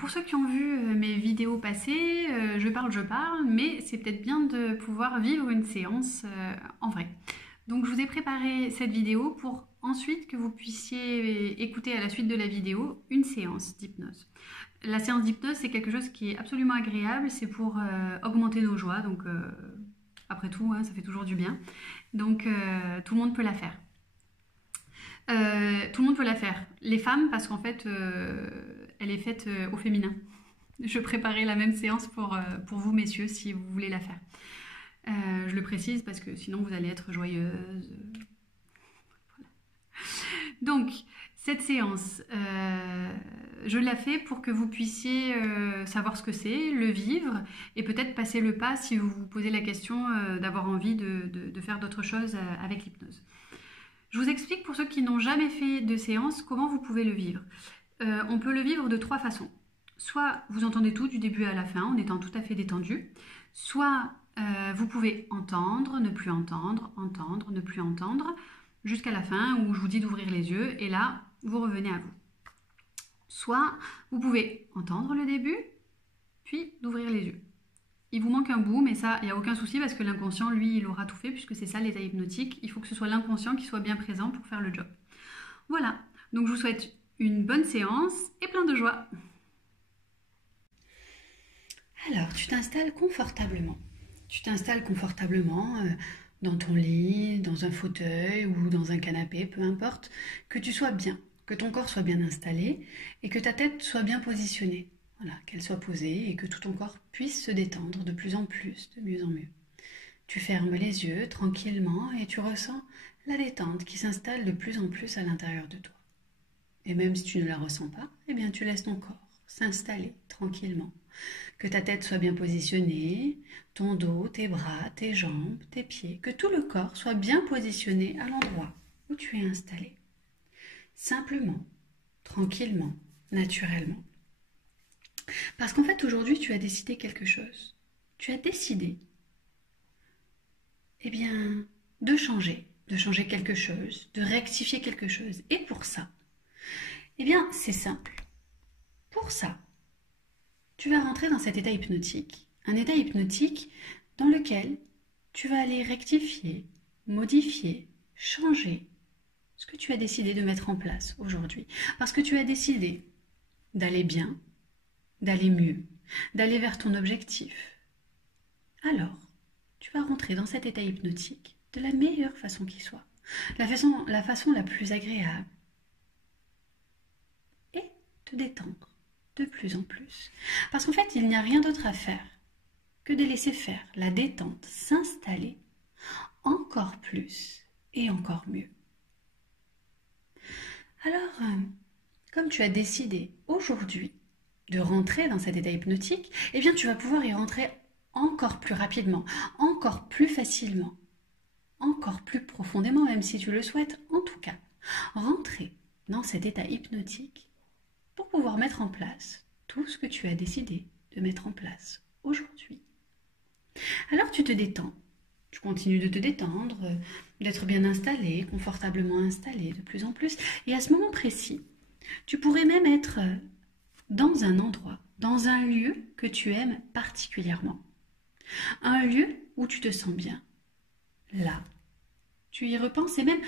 pour ceux qui ont vu mes vidéos passées, je parle, mais c'est peut-être bien de pouvoir vivre une séance en vrai. Donc je vous ai préparé cette vidéo pour ensuite que vous puissiez écouter à la suite de la vidéo une séance d'hypnose. La séance d'hypnose, c'est quelque chose qui est absolument agréable, c'est pour augmenter nos joies, donc après tout, hein, ça fait toujours du bien. Donc tout le monde peut la faire. Tout le monde peut la faire. Les femmes, parce qu'en fait, elle est faite au féminin. Je préparais la même séance pour vous, messieurs, si vous voulez la faire. Je le précise parce que sinon vous allez être joyeuse. Voilà. Donc, cette séance, je la fais pour que vous puissiez savoir ce que c'est, le vivre et peut-être passer le pas si vous vous posez la question d'avoir envie de faire d'autres choses avec l'hypnose. Je vous explique pour ceux qui n'ont jamais fait de séance comment vous pouvez le vivre. On peut le vivre de 3 façons. Soit vous entendez tout du début à la fin en étant tout à fait détendu, soit vous pouvez entendre, ne plus entendre, entendre, ne plus entendre, jusqu'à la fin où je vous dis d'ouvrir les yeux et là, vous revenez à vous. Soit vous pouvez entendre le début, puis d'ouvrir les yeux. Il vous manque un bout, mais ça, il n'y a aucun souci parce que l'inconscient, lui, il aura tout fait puisque c'est ça l'état hypnotique. Il faut que ce soit l'inconscient qui soit bien présent pour faire le job. Voilà, donc je vous souhaite une bonne séance et plein de joie. Alors, tu t'installes confortablement. Tu t'installes confortablement dans ton lit, dans un fauteuil ou dans un canapé, peu importe, que tu sois bien, que ton corps soit bien installé et que ta tête soit bien positionnée. Voilà, qu'elle soit posée et que tout ton corps puisse se détendre de plus en plus, de mieux en mieux. Tu fermes les yeux tranquillement et tu ressens la détente qui s'installe de plus en plus à l'intérieur de toi. Et même si tu ne la ressens pas, eh bien tu laisses ton corps s'installer tranquillement. Que ta tête soit bien positionnée, ton dos, tes bras, tes jambes, tes pieds, que tout le corps soit bien positionné à l'endroit où tu es installé. Simplement, tranquillement, naturellement. Parce qu'en fait, aujourd'hui, tu as décidé quelque chose. Tu as décidé, eh bien, de changer quelque chose, de rectifier quelque chose. Et pour ça, eh bien, c'est simple. Pour ça, tu vas rentrer dans cet état hypnotique. Un état hypnotique dans lequel tu vas aller rectifier, modifier, changer ce que tu as décidé de mettre en place aujourd'hui. Parce que tu as décidé d'aller bien, d'aller mieux, d'aller vers ton objectif. Alors, tu vas rentrer dans cet état hypnotique de la meilleure façon qui soit. La façon la plus agréable. Et te détendre de plus en plus. Parce qu'en fait, il n'y a rien d'autre à faire que de laisser faire la détente s'installer encore plus et encore mieux. Alors, comme tu as décidé aujourd'hui de rentrer dans cet état hypnotique, eh bien tu vas pouvoir y rentrer encore plus rapidement, encore plus facilement, encore plus profondément, même si tu le souhaites, en tout cas. Rentrer dans cet état hypnotique pour pouvoir mettre en place tout ce que tu as décidé de mettre en place aujourd'hui. Alors tu te détends, tu continues de te détendre, d'être bien installé, confortablement installé de plus en plus, et à ce moment précis, tu pourrais même être dans un endroit, dans un lieu que tu aimes particulièrement. Un lieu où tu te sens bien. Là, tu y repenses et même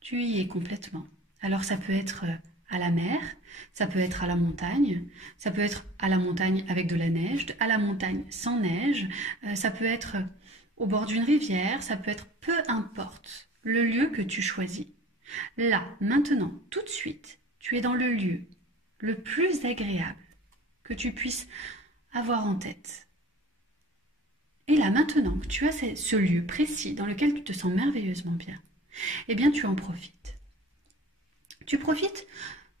tu y es complètement. Alors ça peut être à la mer, ça peut être à la montagne, ça peut être à la montagne avec de la neige, à la montagne sans neige, ça peut être au bord d'une rivière, ça peut être peu importe le lieu que tu choisis. Là, maintenant, tout de suite, tu es dans le lieu le plus agréable que tu puisses avoir en tête. Et là, maintenant que tu as ce lieu précis dans lequel tu te sens merveilleusement bien, eh bien tu en profites. Tu profites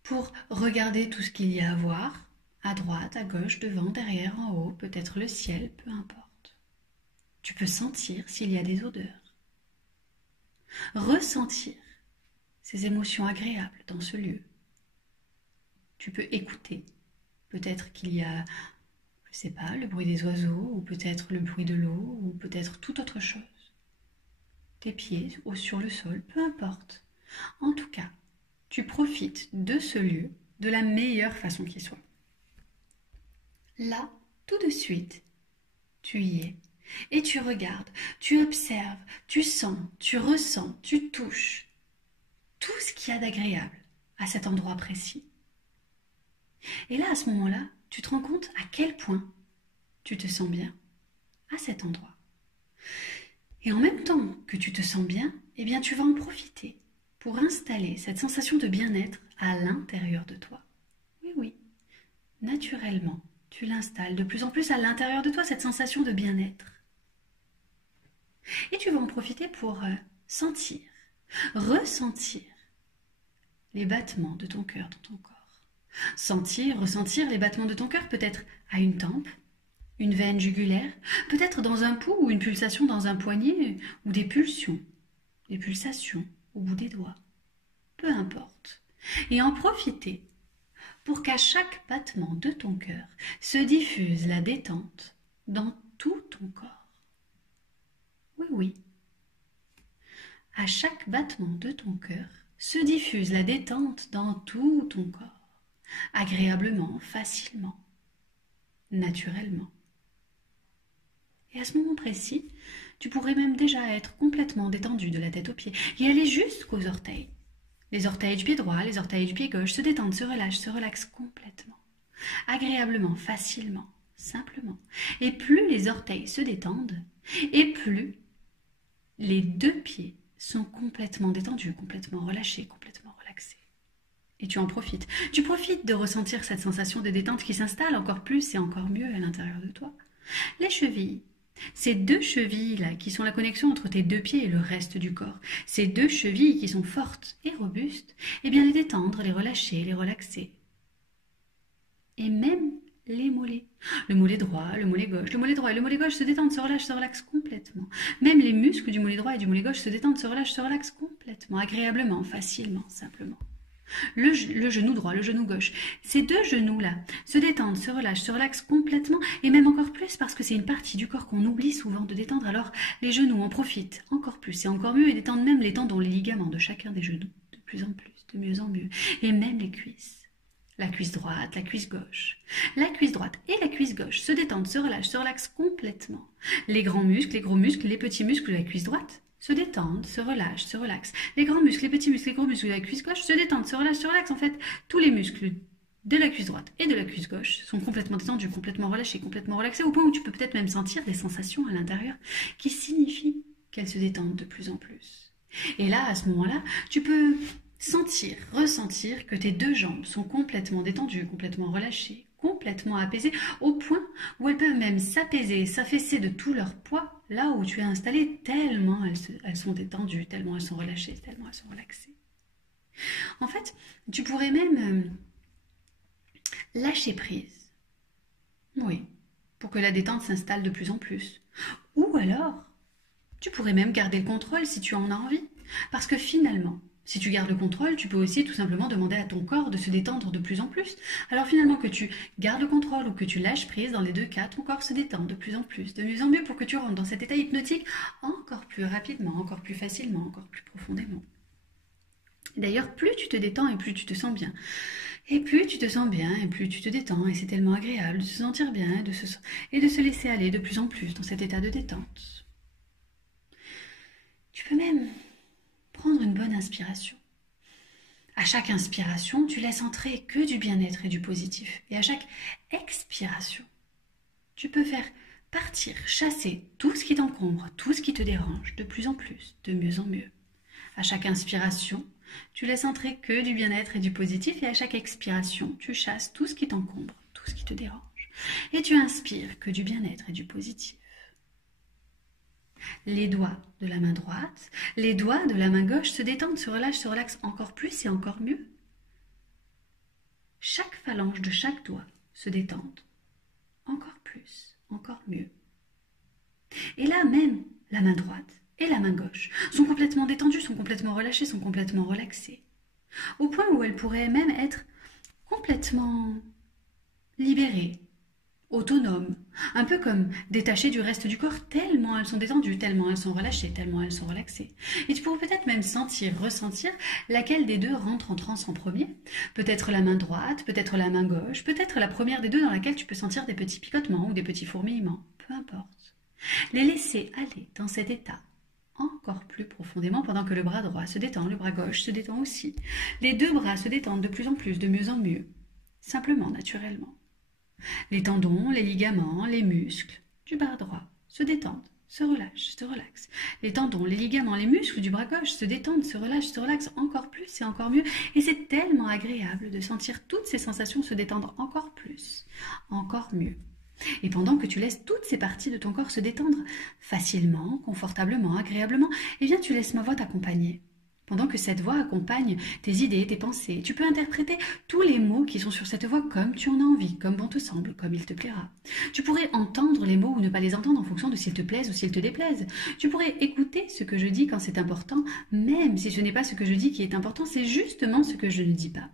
pour regarder tout ce qu'il y a à voir, à droite, à gauche, devant, derrière, en haut, peut-être le ciel, peu importe. Tu peux sentir s'il y a des odeurs. Ressentir ces émotions agréables dans ce lieu. Tu peux écouter. Peut-être qu'il y a, je ne sais pas, le bruit des oiseaux, ou peut-être le bruit de l'eau, ou peut-être toute autre chose. Tes pieds ou sur le sol, peu importe. En tout cas, tu profites de ce lieu de la meilleure façon qui soit. Là, tout de suite, tu y es. Et tu regardes, tu observes, tu sens, tu ressens, tu touches tout ce qu'il y a d'agréable à cet endroit précis. Et là, à ce moment-là, tu te rends compte à quel point tu te sens bien à cet endroit. Et en même temps que tu te sens bien, eh bien tu vas en profiter pour installer cette sensation de bien-être à l'intérieur de toi. Oui, oui, naturellement, tu l'installes de plus en plus à l'intérieur de toi, cette sensation de bien-être. Et tu vas en profiter pour sentir, ressentir les battements de ton cœur dans ton corps. Sentir, ressentir les battements de ton cœur, peut-être à une tempe, une veine jugulaire, peut-être dans un pouls ou une pulsation dans un poignet, ou des pulsations au bout des doigts. Peu importe. Et en profiter pour qu'à chaque battement de ton cœur se diffuse la détente dans tout ton corps. Oui, oui. À chaque battement de ton cœur se diffuse la détente dans tout ton corps, agréablement, facilement, naturellement. Et à ce moment précis, tu pourrais même déjà être complètement détendu de la tête aux pieds et aller jusqu'aux orteils. Les orteils du pied droit, les orteils du pied gauche se détendent, se relâchent, se relaxent complètement, agréablement, facilement, simplement. Et plus les orteils se détendent, et plus les deux pieds sont complètement détendus, complètement relâchés, complètement relaxés. Et tu en profites. Tu profites de ressentir cette sensation de détente qui s'installe encore plus et encore mieux à l'intérieur de toi. Les chevilles, ces deux chevilles-là qui sont la connexion entre tes deux pieds et le reste du corps, ces deux chevilles qui sont fortes et robustes, eh bien les détendre, les relâcher, les relaxer. Et même les mollets. Le mollet droit, le mollet gauche. Le mollet droit et le mollet gauche se détendent, se relâchent, se relaxent complètement. Même les muscles du mollet droit et du mollet gauche se détendent, se relâchent, se relaxent complètement, agréablement, facilement, simplement. Le genou droit, le genou gauche. Ces deux genoux-là se détendent, se relaxent complètement et même encore plus parce que c'est une partie du corps qu'on oublie souvent de détendre. Alors les genoux en profitent encore plus et encore mieux et détendent même les tendons, les ligaments de chacun des genoux de plus en plus, de mieux en mieux. Et même les cuisses. La cuisse droite, la cuisse gauche. La cuisse droite et la cuisse gauche se détendent, se relaxent complètement. Les grands muscles, les gros muscles, les petits muscles de la cuisse droite se détendent, se relâchent, se relaxent. Les grands muscles, les petits muscles, les gros muscles de la cuisse gauche se détendent, se relaxent. En fait, tous les muscles de la cuisse droite et de la cuisse gauche sont complètement détendus, complètement relâchés, complètement relaxés, au point où tu peux peut-être même sentir des sensations à l'intérieur qui signifient qu'elles se détendent de plus en plus. Et là, à ce moment-là, tu peux sentir, ressentir que tes deux jambes sont complètement détendues, complètement relâchées, complètement apaisées, au point où elles peuvent même s'apaiser, s'affaisser de tout leur poids, là où tu es installé, tellement elles sont détendues, tellement elles sont relâchées, tellement elles sont relaxées. En fait, tu pourrais même lâcher prise. Oui, pour que la détente s'installe de plus en plus. Ou alors, tu pourrais même garder le contrôle si tu en as envie. Parce que finalement, si tu gardes le contrôle, tu peux aussi tout simplement demander à ton corps de se détendre de plus en plus. Alors finalement, que tu gardes le contrôle ou que tu lâches prise, dans les deux cas, ton corps se détend de plus en plus, de mieux en mieux pour que tu rentres dans cet état hypnotique encore plus rapidement, encore plus facilement, encore plus profondément. D'ailleurs, plus tu te détends et plus tu te sens bien. Et plus tu te sens bien et plus tu te détends. Et c'est tellement agréable de se sentir bien et de se laisser aller de plus en plus dans cet état de détente. Tu peux même prendre une bonne inspiration. À chaque inspiration, tu laisses entrer que du bien-être et du positif. Et à chaque expiration, tu peux faire partir, chasser tout ce qui t'encombre, tout ce qui te dérange, de plus en plus, de mieux en mieux. À chaque inspiration, tu laisses entrer que du bien-être et du positif. Et à chaque expiration, tu chasses tout ce qui t'encombre, tout ce qui te dérange. Et tu inspires que du bien-être et du positif. Les doigts de la main droite, les doigts de la main gauche se détendent, se relaxent encore plus et encore mieux. Chaque phalange de chaque doigt se détendent encore plus, encore mieux. Et là même, la main droite et la main gauche sont complètement détendues, sont complètement relâchées, sont complètement relaxées. Au point où elles pourraient même être complètement libérées, autonomes, un peu comme détachées du reste du corps, tellement elles sont détendues, tellement elles sont relâchées, tellement elles sont relaxées. Et tu pourrais peut-être même sentir, ressentir laquelle des deux rentre en transe en premier. Peut-être la main droite, peut-être la main gauche, peut-être la première des deux dans laquelle tu peux sentir des petits picotements ou des petits fourmillements, peu importe. Les laisser aller dans cet état encore plus profondément pendant que le bras droit se détend, le bras gauche se détend aussi. Les deux bras se détendent de plus en plus, de mieux en mieux, simplement, naturellement. Les tendons, les ligaments, les muscles du bras droit se détendent, se relâchent, se relaxent. Les tendons, les ligaments, les muscles du bras gauche se détendent, se relâchent, se relaxent encore plus et encore mieux. Et c'est tellement agréable de sentir toutes ces sensations se détendre encore plus, encore mieux. Et pendant que tu laisses toutes ces parties de ton corps se détendre facilement, confortablement, agréablement, eh bien tu laisses ma voix t'accompagner. Pendant que cette voix accompagne tes idées, tes pensées, tu peux interpréter tous les mots qui sont sur cette voix comme tu en as envie, comme bon te semble, comme il te plaira. Tu pourrais entendre les mots ou ne pas les entendre en fonction de s'ils te plaisent ou s'ils te déplaisent. Tu pourrais écouter ce que je dis quand c'est important, même si ce n'est pas ce que je dis qui est important, c'est justement ce que je ne dis pas.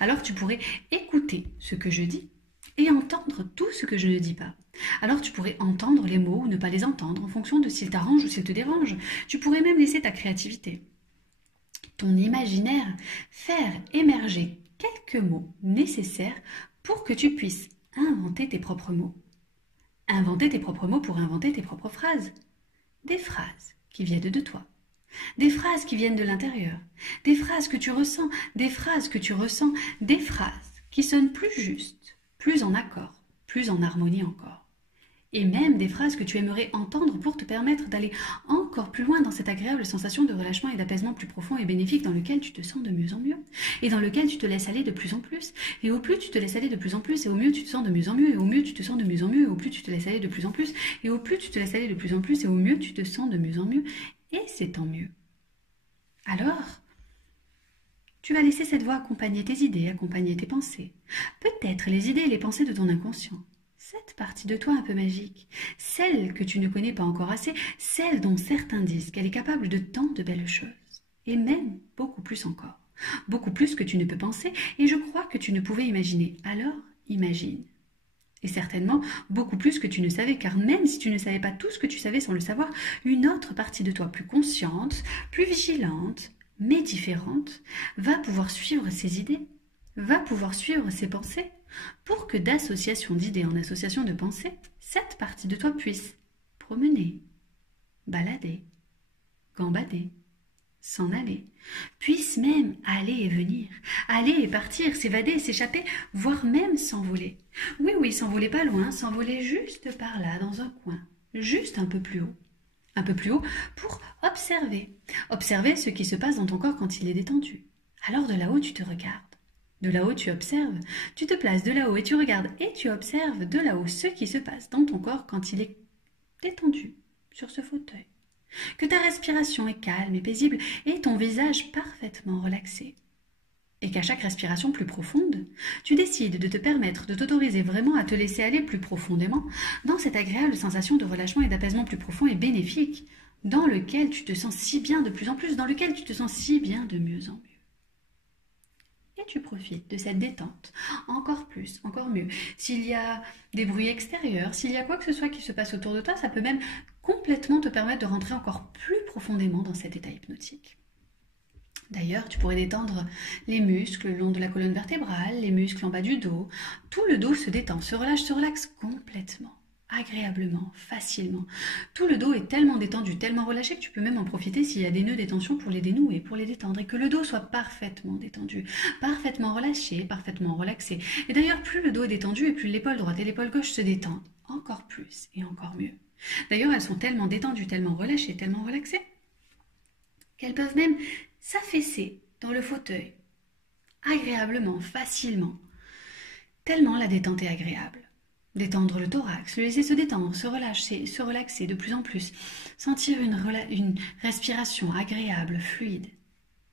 Alors tu pourrais écouter ce que je dis et entendre tout ce que je ne dis pas. Alors tu pourrais entendre les mots ou ne pas les entendre en fonction de s'ils t'arrangent ou s'ils te dérangent. Tu pourrais même laisser ta créativité, ton imaginaire, faire émerger quelques mots nécessaires pour que tu puisses inventer tes propres mots. Inventer tes propres mots pour inventer tes propres phrases. Des phrases qui viennent de toi. Des phrases qui viennent de l'intérieur. Des phrases que tu ressens. Des phrases que tu ressens. Des phrases qui sonnent plus justes, plus en accord, plus en harmonie encore. Et même des phrases que tu aimerais entendre pour te permettre d'aller encore plus loin dans cette agréable sensation de relâchement et d'apaisement plus profond et bénéfique dans lequel tu te sens de mieux en mieux, et dans lequel tu te laisses aller de plus en plus, et au plus tu te laisses aller de plus en plus, et au mieux tu te sens de mieux en mieux, et au mieux tu te sens de mieux en mieux, et au plus tu te laisses aller de plus en plus, et au plus tu te laisses aller de plus en plus, et au mieux tu te sens de mieux en mieux, et c'est tant mieux. Alors, tu vas laisser cette voix accompagner tes idées, accompagner tes pensées, peut-être les idées et les pensées de ton inconscient. Cette partie de toi un peu magique, celle que tu ne connais pas encore assez, celle dont certains disent qu'elle est capable de tant de belles choses, et même beaucoup plus encore, beaucoup plus que tu ne peux penser, et je crois que tu ne pouvais imaginer, alors imagine. Et certainement beaucoup plus que tu ne savais, car même si tu ne savais pas tout ce que tu savais sans le savoir, une autre partie de toi plus consciente, plus vigilante, mais différente, va pouvoir suivre ses idées, va pouvoir suivre ses pensées, pour que d'association d'idées en association de pensées, cette partie de toi puisse promener, balader, gambader, s'en aller, puisse même aller et venir, aller et partir, s'évader, s'échapper, voire même s'envoler. Oui, oui, s'envoler pas loin, s'envoler juste par là, dans un coin, juste un peu plus haut. Un peu plus haut pour observer. Observer ce qui se passe dans ton corps quand il est détendu. Alors de là-haut, tu te regardes. De là-haut, tu observes, tu te places de là-haut et tu regardes et tu observes de là-haut ce qui se passe dans ton corps quand il est détendu sur ce fauteuil. Que ta respiration est calme et paisible et ton visage parfaitement relaxé. Et qu'à chaque respiration plus profonde, tu décides de te permettre de t'autoriser vraiment à te laisser aller plus profondément dans cette agréable sensation de relâchement et d'apaisement plus profond et bénéfique dans lequel tu te sens si bien de plus en plus, dans lequel tu te sens si bien de mieux en mieux. Et tu profites de cette détente, encore plus, encore mieux. S'il y a des bruits extérieurs, s'il y a quoi que ce soit qui se passe autour de toi, ça peut même complètement te permettre de rentrer encore plus profondément dans cet état hypnotique. D'ailleurs, tu pourrais détendre les muscles le long de la colonne vertébrale, les muscles en bas du dos. Tout le dos se détend, se relâche, se relaxe complètement, agréablement, facilement. Tout le dos est tellement détendu, tellement relâché que tu peux même en profiter s'il y a des nœuds des tensions pour les dénouer, pour les détendre et que le dos soit parfaitement détendu, parfaitement relâché, parfaitement relaxé. Et d'ailleurs, plus le dos est détendu et plus l'épaule droite et l'épaule gauche se détendent, encore plus et encore mieux. D'ailleurs, elles sont tellement détendues, tellement relâchées, tellement relaxées qu'elles peuvent même s'affaisser dans le fauteuil, agréablement, facilement, tellement la détente est agréable. Détendre le thorax, le laisser se détendre, se relaxer de plus en plus, sentir une respiration agréable, fluide,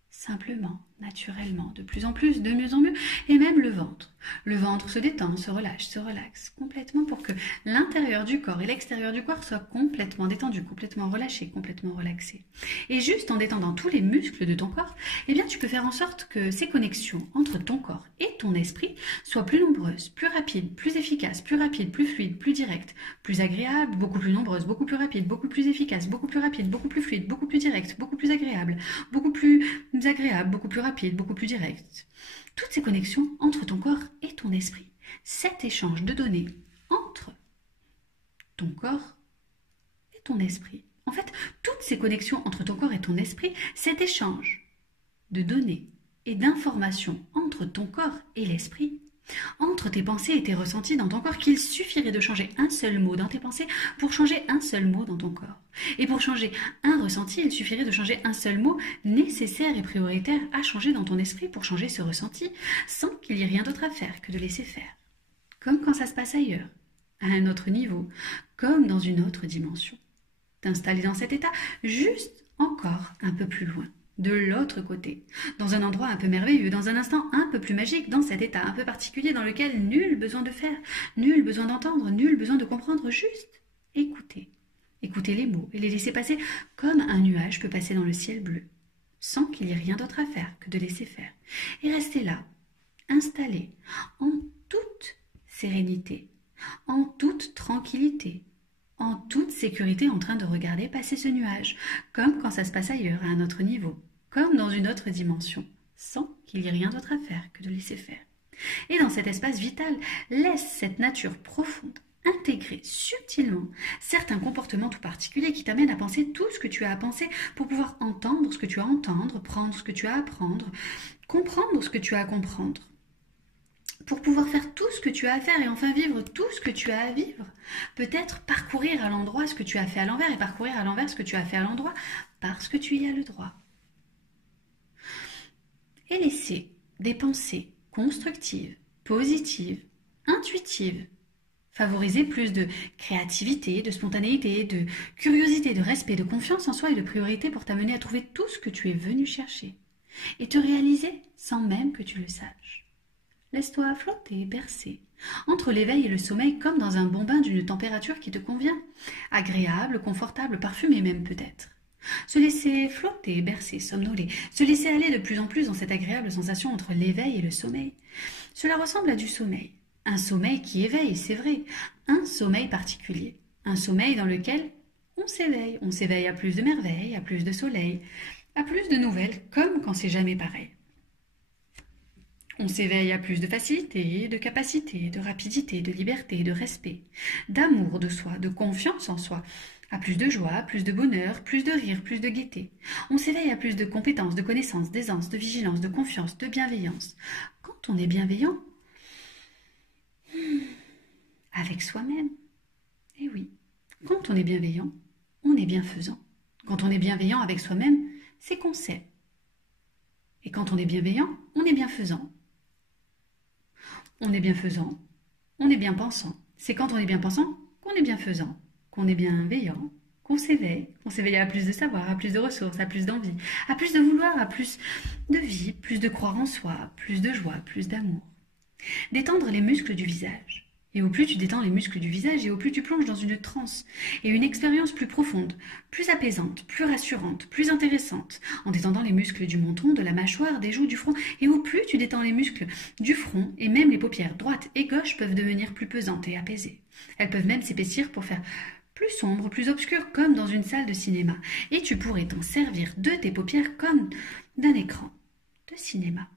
simplement, naturellement, de plus en plus, de mieux en mieux, et même le ventre. Le ventre se détend, se relâche, se relaxe complètement pour que l'intérieur du corps et l'extérieur du corps soient complètement détendus, complètement relâchés, complètement relaxés. Et juste en détendant tous les muscles de ton corps, eh bien tu peux faire en sorte que ces connexions entre ton corps et ton esprit soient plus nombreuses, plus rapides, plus efficaces, plus rapides, plus fluides, plus directes, plus agréables, beaucoup plus nombreuses, beaucoup plus rapides, beaucoup plus efficaces, beaucoup plus rapides, beaucoup plus fluides, beaucoup plus directes, beaucoup plus agréables, beaucoup plus agréables, beaucoup plus rapides, beaucoup plus directes. Toutes ces connexions entre ton corps et ton esprit, cet échange de données entre ton corps et ton esprit. En fait, toutes ces connexions entre ton corps et ton esprit, cet échange de données et d'informations entre ton corps et l'esprit, entre tes pensées et tes ressentis dans ton corps, qu'il suffirait de changer un seul mot dans tes pensées pour changer un seul mot dans ton corps. Et pour changer un ressenti, il suffirait de changer un seul mot nécessaire et prioritaire à changer dans ton esprit pour changer ce ressenti, sans qu'il y ait rien d'autre à faire que de laisser faire. Comme quand ça se passe ailleurs, à un autre niveau, comme dans une autre dimension. T'installer dans cet état juste encore un peu plus loin. De l'autre côté, dans un endroit un peu merveilleux, dans un instant un peu plus magique, dans cet état un peu particulier dans lequel nul besoin de faire, nul besoin d'entendre, nul besoin de comprendre, juste écouter. Écouter les mots et les laisser passer comme un nuage peut passer dans le ciel bleu, sans qu'il y ait rien d'autre à faire que de laisser faire. Et rester là, installé, en toute sérénité, en toute tranquillité, en toute sécurité en train de regarder passer ce nuage, comme quand ça se passe ailleurs, à un autre niveau, comme dans une autre dimension, sans qu'il y ait rien d'autre à faire que de laisser faire. Et dans cet espace vital, laisse cette nature profonde intégrer subtilement certains comportements tout particuliers qui t'amènent à penser tout ce que tu as à penser pour pouvoir entendre ce que tu as à entendre, prendre ce que tu as à apprendre, comprendre ce que tu as à comprendre, pour pouvoir faire tout ce que tu as à faire et enfin vivre tout ce que tu as à vivre. Peut-être parcourir à l'endroit ce que tu as fait à l'envers et parcourir à l'envers ce que tu as fait à l'endroit parce que tu y as le droit. Et laisser des pensées constructives, positives, intuitives, favoriser plus de créativité, de spontanéité, de curiosité, de respect, de confiance en soi et de priorité pour t'amener à trouver tout ce que tu es venu chercher et te réaliser sans même que tu le saches. Laisse-toi flotter, bercer, entre l'éveil et le sommeil comme dans un bon bain d'une température qui te convient, agréable, confortable, parfumée même peut-être. Se laisser flotter, bercer, somnoler, se laisser aller de plus en plus dans cette agréable sensation entre l'éveil et le sommeil. Cela ressemble à du sommeil. Un sommeil qui éveille, c'est vrai, un sommeil particulier, un sommeil dans lequel on s'éveille à plus de merveilles, à plus de soleil, à plus de nouvelles, comme quand c'est jamais pareil. On s'éveille à plus de facilité, de capacité, de rapidité, de liberté, de respect, d'amour de soi, de confiance en soi, à plus de joie, plus de bonheur, plus de rire, plus de gaieté. On s'éveille à plus de compétences, de connaissances, d'aisance, de vigilance, de confiance, de bienveillance. Quand on est bienveillant, avec soi-même, eh oui, quand on est bienveillant, on est bienfaisant. Quand on est bienveillant avec soi-même, c'est qu'on sait. Et quand on est bienveillant, on est bienfaisant. On est bienfaisant, on est bien pensant. C'est quand on est bien pensant qu'on est bienfaisant, qu'on est bienveillant, qu'on s'éveille à plus de savoir, à plus de ressources, à plus d'envie, à plus de vouloir, à plus de vie, plus de croire en soi, plus de joie, plus d'amour. Détendre les muscles du visage. Et au plus tu détends les muscles du visage, et au plus tu plonges dans une transe et une expérience plus profonde, plus apaisante, plus rassurante, plus intéressante, en détendant les muscles du menton, de la mâchoire, des joues, du front, et au plus tu détends les muscles du front, et même les paupières droites et gauches peuvent devenir plus pesantes et apaisées. Elles peuvent même s'épaissir pour faire plus sombre, plus obscur, comme dans une salle de cinéma, et tu pourrais t'en servir de tes paupières comme d'un écran de cinéma,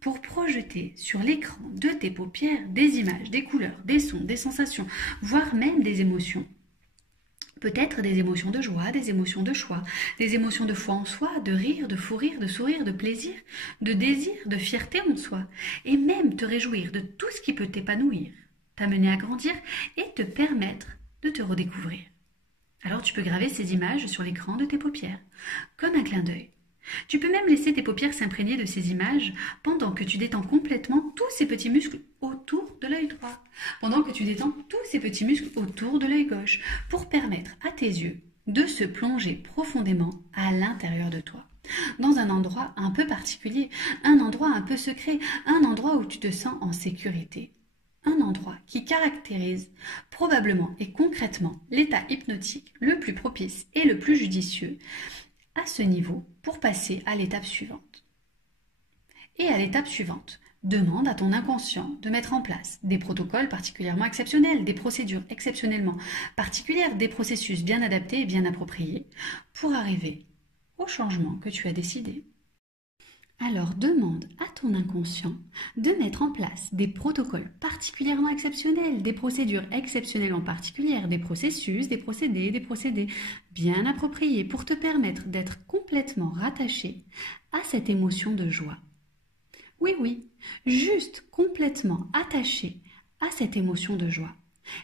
pour projeter sur l'écran de tes paupières des images, des couleurs, des sons, des sensations, voire même des émotions. Peut-être des émotions de joie, des émotions de choix, des émotions de foi en soi, de rire, de fou rire, de sourire, de plaisir, de désir, de fierté en soi, et même te réjouir de tout ce qui peut t'épanouir, t'amener à grandir et te permettre de te redécouvrir. Alors tu peux graver ces images sur l'écran de tes paupières, comme un clin d'œil. Tu peux même laisser tes paupières s'imprégner de ces images pendant que tu détends complètement tous ces petits muscles autour de l'œil droit, pendant que tu détends tous ces petits muscles autour de l'œil gauche, pour permettre à tes yeux de se plonger profondément à l'intérieur de toi. dans un endroit un peu particulier, un endroit un peu secret, un endroit où tu te sens en sécurité. Un endroit qui caractérise probablement et concrètement l'état hypnotique le plus propice et le plus judicieux à ce niveau pour passer à l'étape suivante. Et à l'étape suivante, demande à ton inconscient de mettre en place des protocoles particulièrement exceptionnels, des procédures exceptionnellement particulières, des processus bien adaptés et bien appropriés pour arriver au changement que tu as décidé. Alors demande à ton inconscient de mettre en place des protocoles particulièrement exceptionnels, des procédures exceptionnellement particulières, des processus, des procédés bien appropriés pour te permettre d'être complètement rattaché à cette émotion de joie. Oui, juste complètement attaché à cette émotion de joie.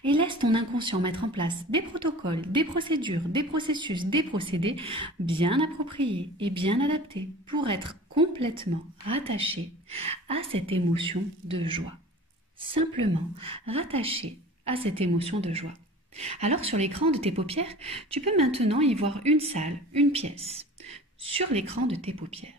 Et laisse ton inconscient mettre en place des protocoles, des procédures, des processus, des procédés bien appropriés et bien adaptés pour être complètement rattaché à cette émotion de joie. Simplement rattaché à cette émotion de joie. Alors sur l'écran de tes paupières, tu peux maintenant y voir une salle, une pièce. Sur l'écran de tes paupières.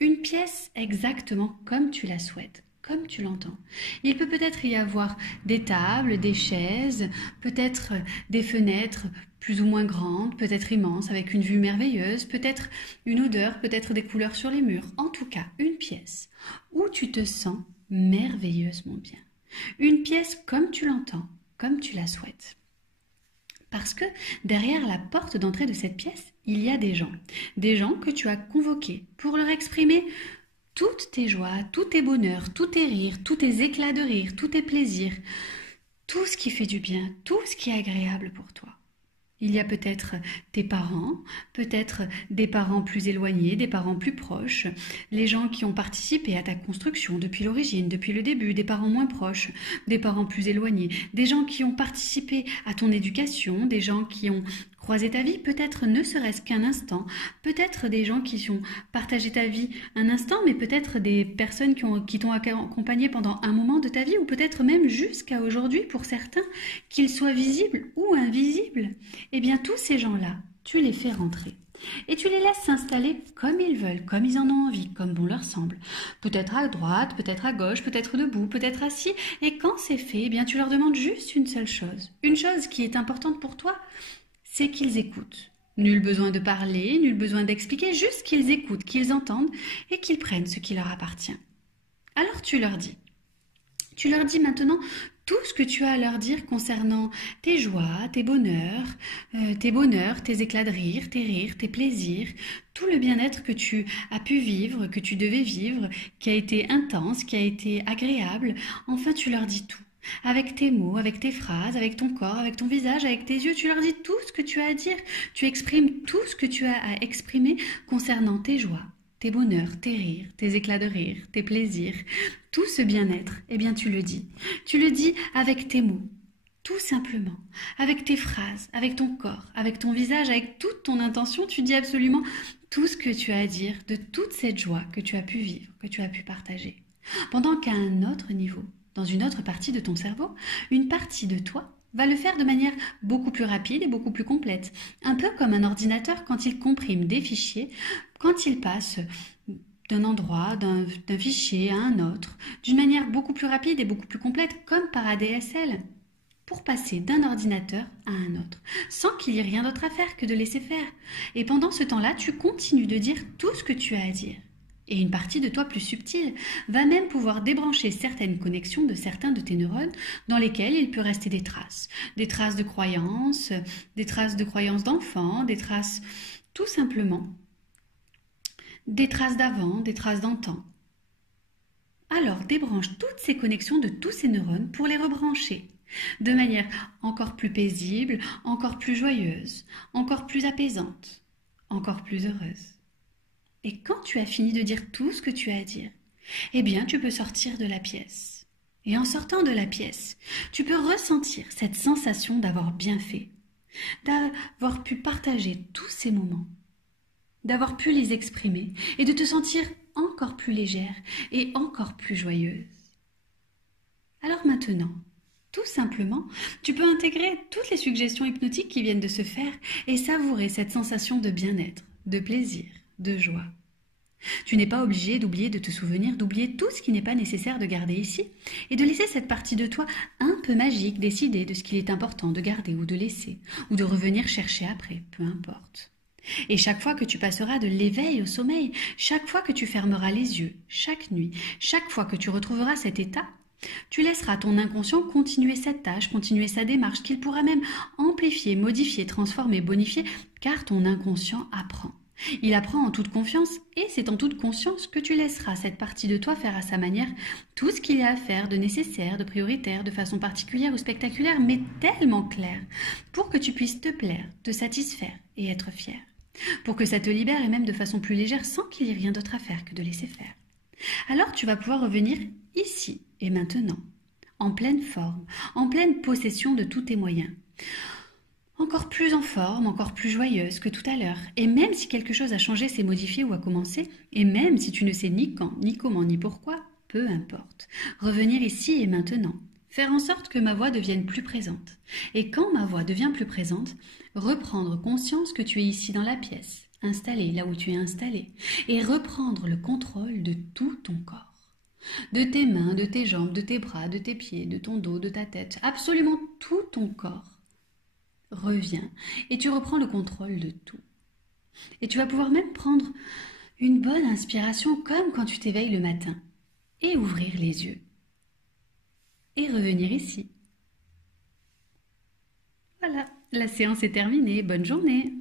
Une pièce exactement comme tu la souhaites, comme tu l'entends. Il peut peut-être y avoir des tables, des chaises, peut-être des fenêtres plus ou moins grandes, peut-être immenses, avec une vue merveilleuse, peut-être une odeur, peut-être des couleurs sur les murs. En tout cas, une pièce où tu te sens merveilleusement bien. Une pièce comme tu l'entends, comme tu la souhaites. Parce que derrière la porte d'entrée de cette pièce, il y a des gens que tu as convoqués pour leur exprimer toutes tes joies, tous tes bonheurs, tous tes rires, tous tes éclats de rire, tous tes plaisirs, tout ce qui fait du bien, tout ce qui est agréable pour toi. Il y a peut-être tes parents, peut-être des parents plus éloignés, des parents plus proches, les gens qui ont participé à ta construction depuis l'origine, depuis le début, des parents moins proches, des parents plus éloignés, des gens qui ont participé à ton éducation, des gens qui ont croisé ta vie, peut-être ne serait-ce qu'un instant, peut-être des gens qui ont partagé ta vie un instant, mais peut-être des personnes qui t'ont accompagné pendant un moment de ta vie, ou peut-être même jusqu'à aujourd'hui pour certains, qu'ils soient visibles ou invisibles. Eh bien, tous ces gens-là, tu les fais rentrer. Et tu les laisses s'installer comme ils veulent, comme ils en ont envie, comme bon leur semble. Peut-être à droite, peut-être à gauche, peut-être debout, peut-être assis. Et quand c'est fait, eh bien, tu leur demandes juste une seule chose. Une chose qui est importante pour toi, c'est qu'ils écoutent. Nul besoin de parler, nul besoin d'expliquer, juste qu'ils écoutent, qu'ils entendent et qu'ils prennent ce qui leur appartient. Alors tu leur dis. Tu leur dis maintenant tout ce que tu as à leur dire concernant tes joies, tes bonheurs, tes éclats de rire, tes plaisirs, tout le bien-être que tu as pu vivre, que tu devais vivre, qui a été intense, qui a été agréable. Enfin, tu leur dis tout. Avec tes mots, avec tes phrases, avec ton corps, avec ton visage, avec tes yeux, tu leur dis tout ce que tu as à dire. Tu exprimes tout ce que tu as à exprimer concernant tes joies, tes bonheurs, tes rires, tes éclats de rire, tes plaisirs, tout ce bien-être, eh bien tu le dis. Tu le dis avec tes mots, tout simplement, avec tes phrases, avec ton corps, avec ton visage, avec toute ton intention, tu dis absolument tout ce que tu as à dire de toute cette joie que tu as pu vivre, que tu as pu partager. Pendant qu'à un autre niveau, dans une autre partie de ton cerveau, une partie de toi va le faire de manière beaucoup plus rapide et beaucoup plus complète. Un peu comme un ordinateur quand il comprime des fichiers, quand il passe d'un endroit, d'un fichier à un autre, d'une manière beaucoup plus rapide et beaucoup plus complète, comme par ADSL, pour passer d'un ordinateur à un autre, sans qu'il y ait rien d'autre à faire que de laisser faire. Et pendant ce temps-là, tu continues de dire tout ce que tu as à dire. Et une partie de toi plus subtile va même pouvoir débrancher certaines connexions de certains de tes neurones dans lesquels il peut rester des traces de croyances, des traces de croyances d'enfants, des traces tout simplement, des traces d'avant, des traces d'antan. Alors débranche toutes ces connexions de tous ces neurones pour les rebrancher de manière encore plus paisible, encore plus joyeuse, encore plus apaisante, encore plus heureuse. Et quand tu as fini de dire tout ce que tu as à dire, eh bien tu peux sortir de la pièce. Et en sortant de la pièce, tu peux ressentir cette sensation d'avoir bien fait, d'avoir pu partager tous ces moments, d'avoir pu les exprimer et de te sentir encore plus légère et encore plus joyeuse. Alors maintenant, tout simplement, tu peux intégrer toutes les suggestions hypnotiques qui viennent de se faire et savourer cette sensation de bien-être, de plaisir, de joie. Tu n'es pas obligé d'oublier de te souvenir, d'oublier tout ce qui n'est pas nécessaire de garder ici, et de laisser cette partie de toi un peu magique décider de ce qu'il est important de garder ou de laisser, ou de revenir chercher après, peu importe. Et chaque fois que tu passeras de l'éveil au sommeil, chaque fois que tu fermeras les yeux, chaque nuit, chaque fois que tu retrouveras cet état, tu laisseras ton inconscient continuer cette tâche, continuer sa démarche, qu'il pourra même amplifier, modifier, transformer, bonifier, car ton inconscient apprend. Il apprend en toute confiance et c'est en toute conscience que tu laisseras cette partie de toi faire à sa manière tout ce qu'il y a à faire de nécessaire, de prioritaire, de façon particulière ou spectaculaire, mais tellement clair, pour que tu puisses te plaire, te satisfaire et être fier. Pour que ça te libère et même de façon plus légère sans qu'il y ait rien d'autre à faire que de laisser faire. Alors tu vas pouvoir revenir ici et maintenant, en pleine forme, en pleine possession de tous tes moyens. Encore plus en forme, encore plus joyeuse que tout à l'heure. Et même si quelque chose a changé, s'est modifié ou a commencé, et même si tu ne sais ni quand, ni comment, ni pourquoi, peu importe. Revenir ici et maintenant. Faire en sorte que ma voix devienne plus présente. Et quand ma voix devient plus présente, reprendre conscience que tu es ici dans la pièce, installé là où tu es installé, et reprendre le contrôle de tout ton corps. De tes mains, de tes jambes, de tes bras, de tes pieds, de ton dos, de ta tête, absolument tout ton corps. Reviens et tu reprends le contrôle de tout. Et tu vas pouvoir même prendre une bonne inspiration comme quand tu t'éveilles le matin et ouvrir les yeux et revenir ici. Voilà, la séance est terminée. Bonne journée.